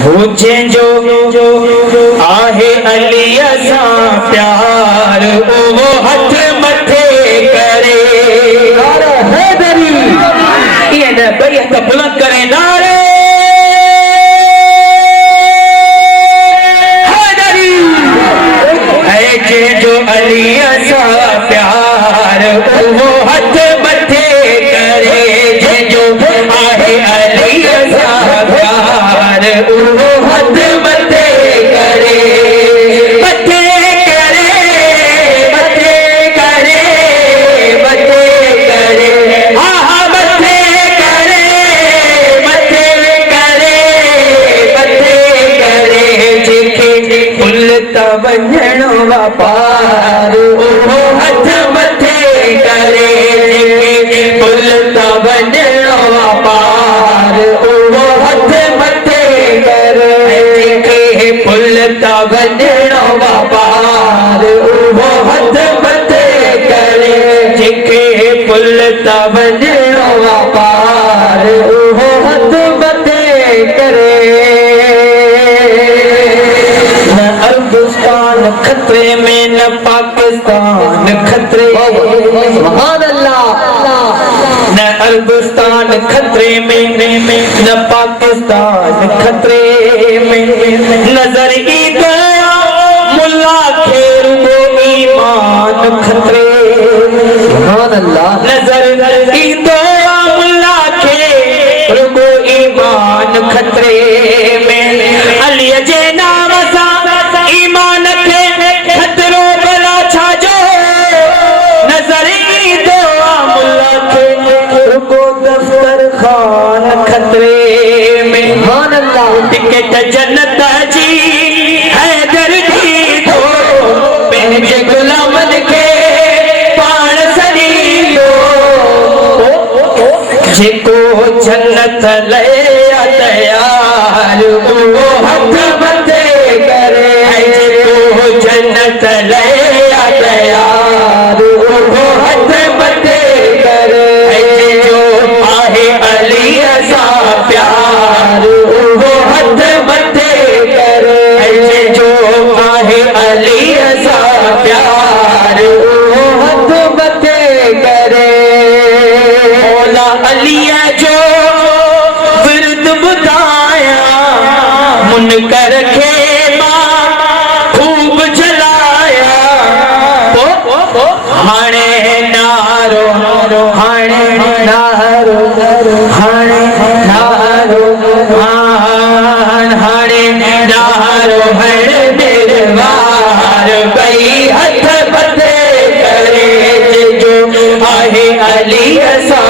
मुझे जो आहे अली असा प्यार वो हथ मथे करे हैदरी ये न बैत बुलंद करे नारे हैदरी है जो अली असा प्यार वो हथ मथे करे जो आहे अली असा प्यार वो हथ मथे करे मथे करे मथे करे मथे करे हाँ हाँ मथे करे मथे करे मथे करे जेके फुल तवञणो वापार वो हथ मथे करे जेके फुल तवञणो वापार वो हथ मथे करे जेके फुल तवञणो वापार वो हथ मथे करे जेके फुल तवञणो वापार वो हथ मथे करे न अफगानिस्तान खतरे में न पाकिस्तान खतरे सुभान अल्लाह न अफगानिस्तान खतरे में न पाकिस्तान खतरे में नजर ई गया मुल्ला खेर को ईमान खतरे सुभान अल्लाह नजर ई गया मुल्ला खेर को ईमान खतरे में अली जे नाम सा ईमान के खतरो बला छाजो नजर ई गया मुल्ला खेर को दफ्तर खान खतरे में सुभान अल्लाह टिकट जन्नत जी हैदर दी दो पंहिंजे गुलामन के पाण सरीयो जेको जन्नत ले तयार वो हथ मथे करे जेको जन्नत ले तयार वो हथ मथे करे जो आहे अली असा प्यार वो हथ मथे करे जो आहे अली असा प्यार वो हथ मथे करे मौला अली जो विरद बुधाया मुनकर खे मां खूब जलाया हाणे नारो हाणे नारो हाणे नारो हाणे नारो हण निर्वार कई हथ मथे करे जो आहे अली असा